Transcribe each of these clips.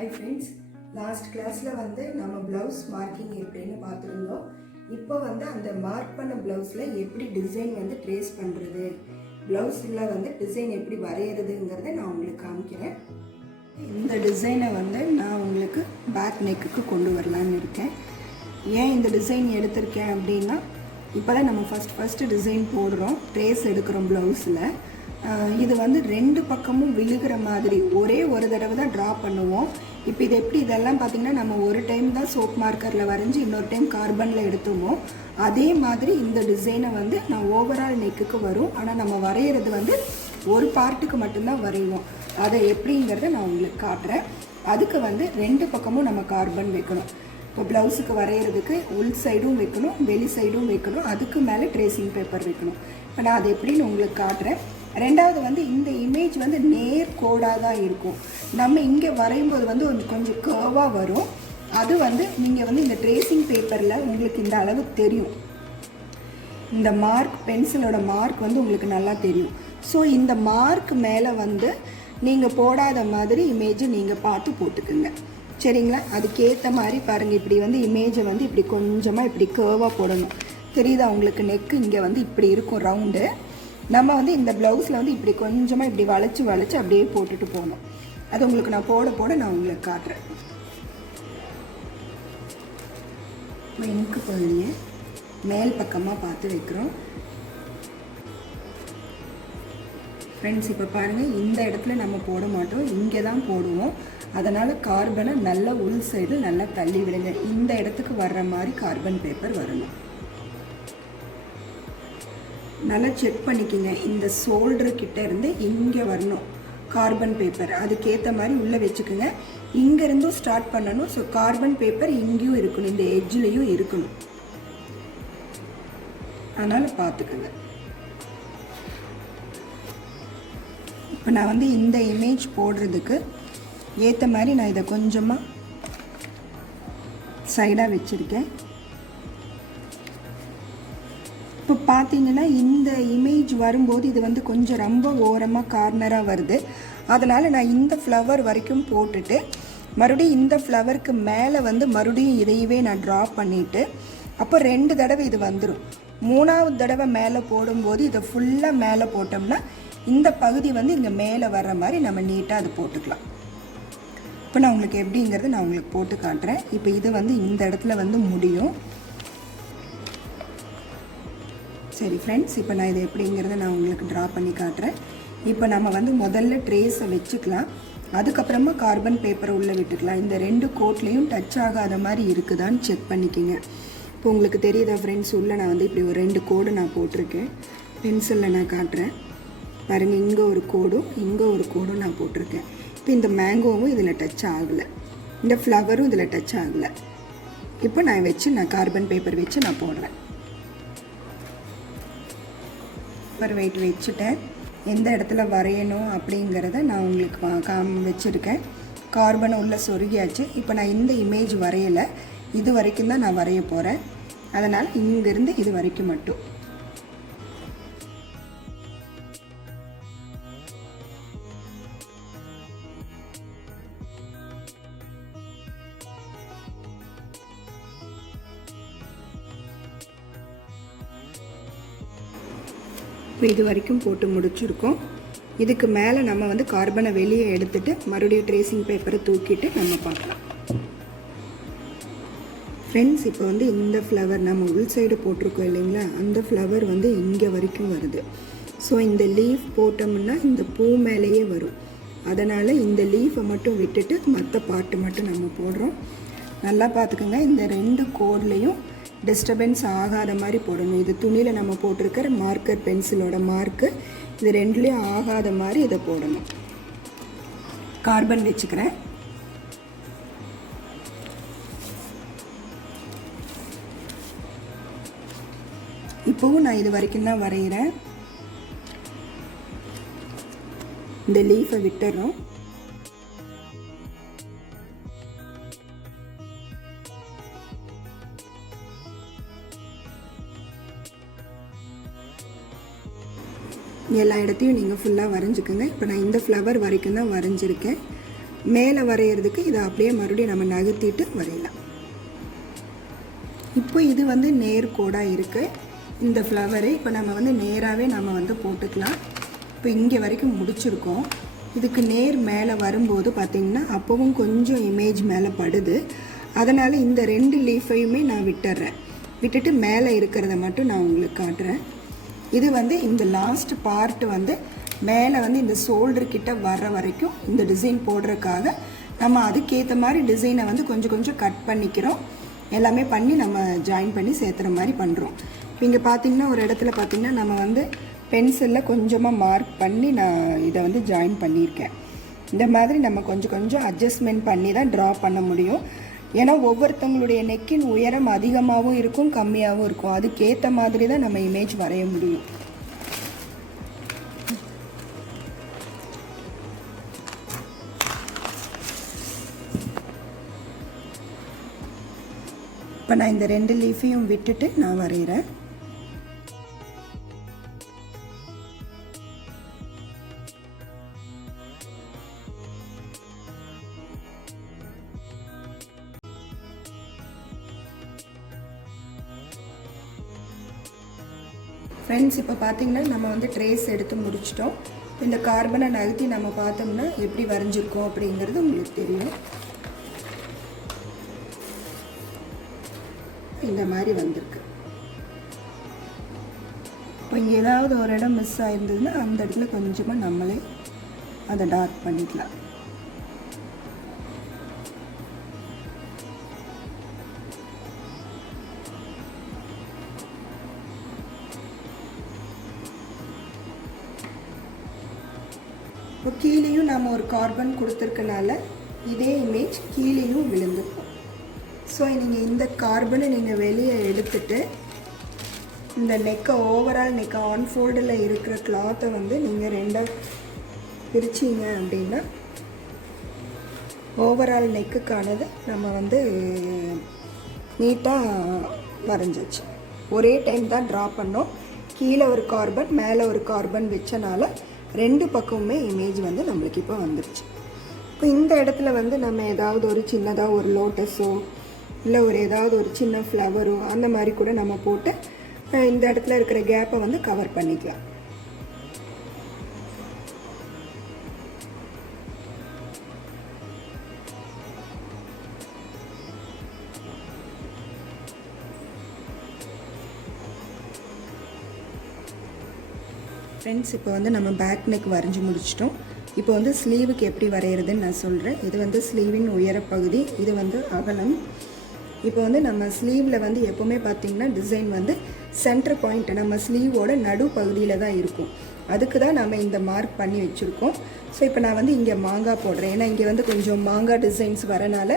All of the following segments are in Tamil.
Hi friends, last classல நம்ம blouse marking எப்படின்னு பார்த்திருந்தோம். இப்போ அந்த மார்க் பண்ண blouseல எப்படி டிசைன் ட்ரேஸ் பண்றது, blouseல டிசைன் எப்படி வரையறதுங்கறதை நான் உங்களுக்கு காமிக்கிறேன். இந்த டிசைனை நான் உங்களுக்கு பேக் நெக்குக்கு கொண்டு வரலாம்னு இருக்கேன். ஏன் இந்த டிசைன் எடுத்திருக்கேன் அப்படின்னா, இப்போதான் நம்ம ஃபர்ஸ்ட் டிசைன் போடுறோம், ட்ரேஸ் எடுக்கிறோம் ப்ளவுஸில். இது ரெண்டு பக்கமும் விழுகிற மாதிரி ஒரே ஒரு தடவை தான் ட்ரா பண்ணுவோம். இப்போ இது எப்படி, இதெல்லாம் பார்த்திங்கன்னா நம்ம ஒரு டைம் தான் சோப் மார்க்கரில் வரைஞ்சி இன்னொரு டைம் கார்பனில் எடுத்துவோம். அதே மாதிரி இந்த டிசைனை நான் ஓவரால் நெக்குக்கு வரும். ஆனால் நம்ம வரைகிறது ஒரு பார்ட்டுக்கு மட்டும்தான் வரைவோம். அதை எப்படிங்கிறத நான் உங்களுக்கு காட்டுறேன். அதுக்கு ரெண்டு பக்கமும் நம்ம கார்பன் வைக்கணும். இப்போ ப்ளவுஸுக்கு வரைகிறதுக்கு உள் சைடும் வைக்கணும், வெளி சைடும் வைக்கணும், அதுக்கு மேலே ட்ரேசிங் பேப்பர் வைக்கணும். இப்போ நான் அதை எப்படின்னு உங்களுக்கு காட்டுறேன். ரெண்டாவது இந்த இமேஜ் நேர் கோடாக தான் இருக்கும். நம்ம இங்கே வரையும்போது கொஞ்சம் கர்வாக வரும். அது நீங்கள் இந்த ட்ரேசிங் பேப்பரில் உங்களுக்கு இந்த அளவு தெரியும். இந்த மார்க், பென்சிலோட மார்க் உங்களுக்கு நல்லா தெரியும். ஸோ இந்த மார்க் மேலே நீங்கள் போடாத மாதிரி இமேஜை நீங்கள் பார்த்து போட்டுக்குங்க, சரிங்களா? அதுக்கேற்ற மாதிரி பாருங்கள். இப்படி இமேஜை இப்படி கொஞ்சமாக இப்படி கர்வாக போடணும். தெரியுதா உங்களுக்கு? நெக்கு இங்கே இப்படி இருக்கும் ரவுண்டு. நம்ம இந்த ப்ளவுஸில் இப்படி கொஞ்சமாக இப்படி வளைச்சி அப்படியே போட்டுட்டு போகணும். அது உங்களுக்கு நான் போட நான் உங்களுக்கு காட்டுறேன். இங்கு பகுதியை மேல் பக்கமாக பார்த்து வைக்கிறோம். ஃப்ரெண்ட்ஸ், இப்போ பாருங்கள், இந்த இடத்துல நம்ம போட மாட்டோம், இங்கே தான் போடுவோம். அதனால் கார்பனை நல்லா உள் சைடு நல்லா தள்ளி விடுங்க. இந்த இடத்துக்கு வர்ற மாதிரி கார்பன் பேப்பர் வரணும். நல்லா செக் பண்ணிக்கோங்க. இந்த ஷோல்டர்கிட்ட இருந்து இங்கே வரணும் கார்பன் பேப்பர். அதுக்கேற்ற மாதிரி உள்ளே வச்சுக்கோங்க. இங்கேருந்தும் ஸ்டார்ட் பண்ணணும். ஸோ கார்பன் பேப்பர் இங்கேயும் இருக்கணும், இந்த எட்ஜ்லேயும் இருக்கணும். அதனால் பார்த்துக்கோங்க. இப்போ நான் இந்த இமேஜ் போடுறதுக்கு ஏற்ற மாதிரி நான் இதை கொஞ்சமாக சைடாக வச்சுருக்கேன். இப்போ பார்த்தீங்கன்னா இந்த இமேஜ் வரும்போது இது கொஞ்சம் ரொம்ப ஓரமாக கார்னராக வருது. அதனால் நான் இந்த ஃப்ளவர் வரைக்கும் போட்டுட்டு மறுபடியும் இந்த ஃப்ளவருக்கு மேலே மறுபடியும் இதையவே நான் ட்ரா பண்ணிவிட்டு அப்போ 2 தடவை இது வந்துடும். 3ஆவது தடவை மேலே போடும்போது இதை ஃபுல்லாக மேலே போட்டோம்னா இந்த பகுதி இங்கே மேலே வர்ற மாதிரி நம்ம நீட்டாக அது போட்டுக்கலாம். இப்போ நான் உங்களுக்கு எப்படிங்கிறது நான் உங்களுக்கு போட்டு காட்டுறேன். இப்போ இது இந்த இடத்துல முடியும். சரி ஃப்ரெண்ட்ஸ், இப்போ நான் இதை எப்படிங்கிறத நான் உங்களுக்கு ட்ரா பண்ணி காட்டுறேன். இப்போ நம்ம முதல்ல ட்ரேஸை வச்சுக்கலாம். அதுக்கப்புறமா கார்பன் பேப்பரை உள்ளே விட்டுக்கலாம். இந்த 2 கோட்லேயும் டச் ஆகாத மாதிரி இருக்குதான்னு செக் பண்ணிக்கோங்க. இப்போ உங்களுக்கு தெரியுதா ஃப்ரெண்ட்ஸ், உள்ளே நான் இப்படி ஒரு 2 கோடு நான் போட்டிருக்கேன். பென்சிலில் நான் காட்டுறேன் பாருங்கள். இங்கே ஒரு கோடும் இங்கே ஒரு கோடும் நான் போட்டிருக்கேன். இப்போ இந்த மேங்கோவும் இதில் டச் ஆகலை, இந்த ஃப்ளவரும் இதில் டச் ஆகலை. இப்போ நான் கார்பன் பேப்பர் வச்சு நான் போடுறேன். பேப்பர் வெயிட் வச்சுட்டேன். எந்த இடத்துல வரையணும் அப்படிங்கிறத நான் உங்களுக்கு வச்சுருக்கேன். கார்பனை உள்ளே சொருகியாச்சு. இப்போ நான் இந்த இமேஜ் வரையலை, இது வரைக்கும் தான் நான் வரைய போகிறேன். அதனால் இங்கேருந்து இது வரைக்கும் மட்டும். இப்போ இது வரைக்கும் போட்டு முடிச்சிருக்கோம். இதுக்கு மேலே நம்ம கார்பனை வெளியே எடுத்துட்டு மறுபடியும் ட்ரேசிங் பேப்பரை தூக்கிட்டு நம்ம பார்க்கலாம். ஃப்ரெண்ட்ஸ், இப்போ இந்த ஃப்ளவர் நம்ம உள் சைடு போட்டிருக்கோம் இல்லைங்களா, அந்த ஃப்ளவர் இங்கே வரைக்கும் வருது. ஸோ இந்த லீஃப் போட்டோம்னா இந்த பூ மேலேயே வரும். அதனால் இந்த லீஃபை மட்டும் விட்டுட்டு மற்ற பாட்டு மட்டும் நம்ம போடுறோம். நல்லா பார்த்துக்கோங்க. இந்த 2 கோட்லேயும் டிஸ்டர்பன்ஸ் ஆகாத மாதிரி போடணும். இது துணியில் நம்ம போட்டிருக்கிற மார்க்கர், பென்சிலோட மார்க்கு, இது 2லேயும் ஆகாத மாதிரி இதை போடணும். கார்பன் வச்சுக்கிறேன். இப்போவும் நான் இது வரைக்கும் தான் வரைகிறேன். இந்த லீஃபை விட்டுறோம். எல்லா இடத்தையும் நீங்கள் ஃபுல்லாக வரைஞ்சிக்கோங்க. இப்போ நான் இந்த ஃப்ளவர் வரைக்கும் தான் வரைஞ்சிருக்கேன். மேலே வரைகிறதுக்கு இதை அப்படியே மறுபடியும் நம்ம நகர்த்திட்டு வரையலாம். இப்போ இது வந்து நேர்கோடாக இருக்குது. இந்த ஃப்ளவரு இப்போ நம்ம வந்து நேராகவே நம்ம வந்து போட்டுக்கலாம். இப்போ இங்கே வரைக்கும் முடிச்சிருக்கோம். இதுக்கு நேர் மேலே வரும்போது பார்த்திங்கன்னா அப்போவும் கொஞ்சம் இமேஜ் மேலே படுது. அதனால் இந்த 2 லீஃபையுமே நான் விட்டுட்டு மேலே இருக்கிறத மட்டும் நான் உங்களுக்கு காட்டுறேன். இது வந்து இந்த லாஸ்ட் பார்ட் வந்து மேலே வந்து இந்த ஷோல்டர் கிட்ட வர்ற வரைக்கும் இந்த டிசைன் போடுறதுக்காக நம்ம அதுக்கேற்ற மாதிரி டிசைனை வந்து கொஞ்சம் கொஞ்சம் கட் பண்ணிக்கிறோம். எல்லாமே பண்ணி நம்ம ஜாயின் பண்ணி சேர்த்துற மாதிரி பண்ணுறோம். இப்போ இங்கே பார்த்திங்கன்னா ஒரு இடத்துல பார்த்திங்கன்னா நம்ம வந்து பென்சிலில் கொஞ்சமாக மார்க் பண்ணி நான் இதை வந்து ஜாயின் பண்ணியிருக்கேன். இந்த மாதிரி நம்ம கொஞ்சம் கொஞ்சம் அட்ஜஸ்ட்மெண்ட் பண்ணி தான் ட்ரா பண்ண முடியும். ஏன்னா ஒவ்வொருத்தவங்களுடைய நெக்கின் உயரம் அதிகமாகவும் இருக்கும், கம்மியாகவும் இருக்கும். அதுக்கேற்ற மாதிரி தான் நம்ம இமேஜ் வரைய முடியும். இப்போ நான் இந்த 2 லீஃபையும் விட்டுட்டு நான் வரைகிறேன். ஃப்ரெண்ட்ஸ், இப்போ பார்த்திங்கன்னா நம்ம வந்து ட்ரேஸ் எடுத்து முடிச்சிட்டோம். இந்த கார்பனை நகர்த்தி நம்ம பார்த்தோம்னா எப்படி வரைஞ்சிருக்கோம் அப்படிங்கிறது உங்களுக்கு தெரியும். இந்த மாதிரி வந்திருக்கு. இப்போ இங்கே ஏதாவது ஒரு இடம் மிஸ் ஆயிருந்ததுன்னா அந்த இடத்துல கொஞ்சமாக நம்மளே அதை டார்க் பண்ணிக்கலாம். இப்போ கீழேயும் நம்ம ஒரு கார்பன் கொடுத்துருக்கனால இதே இமேஜ் கீழேயும் விழுந்துருக்கும். ஸோ நீங்கள் இந்த கார்பனை நீங்கள் வெளியே எடுத்துட்டு இந்த நெக்கை ஓவரால் நெக்கை ஆன்ஃபோல்டில் இருக்கிற கிளாத்தை வந்து நீங்கள் 2ஆக பிரிச்சிங்க அப்படின்னா ஓவரால் நெக்குக்கானது நம்ம வந்து நீட்டாக வரைஞ்சிச்சு. ஒரே டைம் தான் ட்ரா பண்ணோம். கீழே ஒரு கார்பன் மேலே ஒரு கார்பன் வச்சனால 2 பக்கமுமே இமேஜ் வந்து நம்மளுக்கு இப்போ வந்துடுச்சு. இப்போ இந்த இடத்துல வந்து நம்ம ஏதாவது ஒரு சின்னதாக ஒரு லோட்டஸோ இல்லை ஏதாவது ஒரு சின்ன ஃப்ளவரோ அந்த மாதிரி கூட நம்ம போட்டு இந்த இடத்துல இருக்கிற கேப்பை வந்து கவர் பண்ணிக்கலாம். ஃப்ரெண்ட்ஸ், இப்போ வந்து நம்ம பேக் நெக் வரைஞ்சி முடிச்சிட்டோம். இப்போ வந்து ஸ்லீவுக்கு எப்படி வரைகிறதுன்னு நான் சொல்கிறேன். இது வந்து ஸ்லீவின் உயரப்பகுதி, இது வந்து அகலம். இப்போ வந்து நம்ம ஸ்லீவில் வந்து எப்போவுமே பார்த்திங்கன்னா டிசைன் வந்து சென்டர் பாயிண்ட் நம்ம ஸ்லீவோட நடு பகுதியில் தான் இருக்கும். அதுக்கு தான் நம்ம இந்த மார்க் பண்ணி வச்சுருக்கோம். ஸோ இப்போ நான் வந்து இங்கே மாங்காய் போடுறேன். ஏன்னா இங்கே வந்து கொஞ்சம் மாங்காய் டிசைன்ஸ் வரனால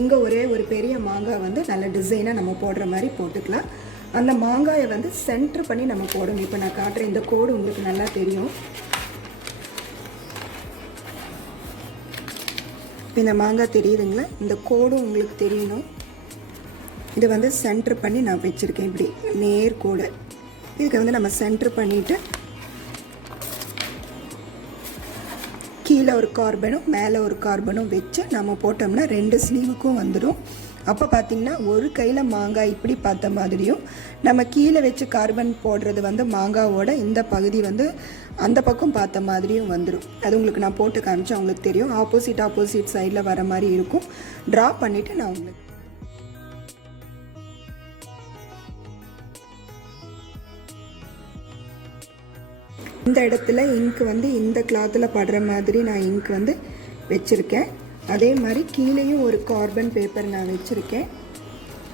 இங்கே ஒரே ஒரு பெரிய மாங்காய் வந்து நல்ல டிசைனாக நம்ம போடுற மாதிரி போட்டுக்கலாம். அந்த மாங்காயை வந்து சென்டர் பண்ணி நம்ம போடணும். இப்போ நான் காட்டுற இந்த கோடு உங்களுக்கு நல்லா தெரியும். இப்போ இந்த மாங்காய் தெரியுதுங்களா? இந்த கோடும் உங்களுக்கு தெரியணும். இதை வந்து சென்டர் பண்ணி நான் வச்சுருக்கேன். இப்படி நேர் கோடு. இதுக்கு வந்து நம்ம சென்டர் பண்ணிவிட்டு கீழே ஒரு கார்பனும் மேலே ஒரு கார்பனும் வச்சு நம்ம போட்டோம்னா 2 ஸ்லீவுக்கும் வந்துடும். அப்போ பார்த்திங்கன்னா ஒரு கையில் மாங்காய் இப்படி பார்த்த மாதிரியும் நம்ம கீழே வச்சு கார்பன் போடுறது வந்து மாங்காவோட இந்த பகுதி வந்து அந்த பக்கம் பார்த்த மாதிரியும் வந்துடும். அது உங்களுக்கு நான் போட்டு காமிச்சா உங்களுக்கு தெரியும். ஆப்போசிட் சைடில் வர மாதிரி இருக்கும். ட்ரா பண்ணிவிட்டு நான் உங்களுக்கு இந்த இடத்துல இங்க் வந்து இந்த கிளாத்தில் படுற மாதிரி நான் இங்க் வந்து வச்சுருக்கேன். அதே மாதிரி கீழேயும் ஒரு கார்பன் பேப்பர் நான் வச்சுருக்கேன்.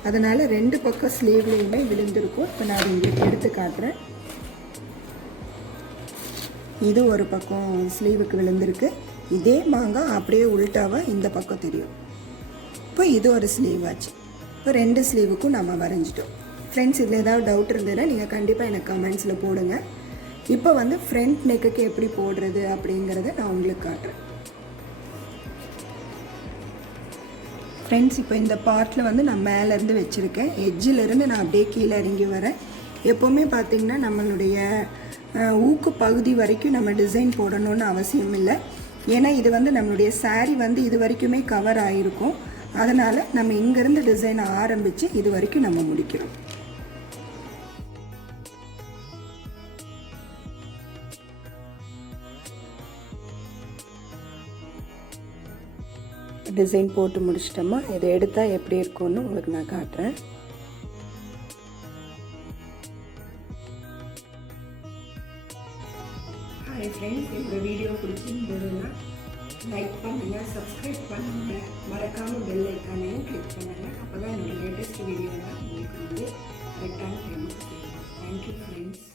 அதனால் 2 பக்கம் ஸ்லீவ்லேயுமே விழுந்திருக்கும். இப்போ நான் இங்கே எடுத்து காட்டுறேன். இது ஒரு பக்கம் ஸ்லீவுக்கு விழுந்திருக்கு. இதே மாங்காய் அப்படியே உள்டாவாக இந்த பக்கம் தெரியும். இப்போ இது ஒரு ஸ்லீவ் ஆச்சு. இப்போ 2 ஸ்லீவுக்கும் நம்ம வரைஞ்சிட்டோம். ஃப்ரெண்ட்ஸ், இதில் ஏதாவது டவுட் இருந்ததுன்னா நீங்கள் கண்டிப்பாக எனக்கு கமெண்ட்ஸில் போடுங்க. இப்போ வந்து ஃப்ரண்ட் நெக்குக்கு எப்படி போடுறது அப்படிங்கிறத நான் உங்களுக்கு காட்டுறேன். ஃப்ரெண்ட்ஸ், இப்போ இந்த பார்ட்டில் வந்து நான் மேலேருந்து வச்சுருக்கேன். எட்ஜிலேருந்து நான் அப்படியே கீழே இறங்கி வரேன். எப்போவுமே பார்த்திங்கன்னா நம்மளுடைய ஊக்கு பகுதி வரைக்கும் நம்ம டிசைன் போடணும்னு அவசியம் இல்லை. ஏன்னா இது வந்து நம்மளுடைய saree வந்து இது வரைக்குமே கவர் ஆகிருக்கும். அதனால் நம்ம இங்கேருந்து டிசைனை ஆரம்பித்து இது வரைக்கும் நம்ம முடிக்கிறோம். டிசைன் போட்டு முடிச்சிட்டோமா, இதை எடுத்தால் எப்படி இருக்கும்னு உங்களுக்கு நான் காட்டுறேன். ஹாய் ஃப்ரெண்ட்ஸ், இந்த வீடியோ பிடிச்சிருந்ததுன்னா லைக் பண்ணுங்கள், சப்ஸ்கிரைப் பண்ணுங்கள், மறக்காமல் பெல் ஐக்கானையும் கிளிக் பண்ணுங்கள். அப்போ தான் என்னோடய லேட்டஸ்ட் வீடியோலாம் உங்களுக்கு வந்து கரெக்டான டைமுக்கு தெரியும். Thank you friends.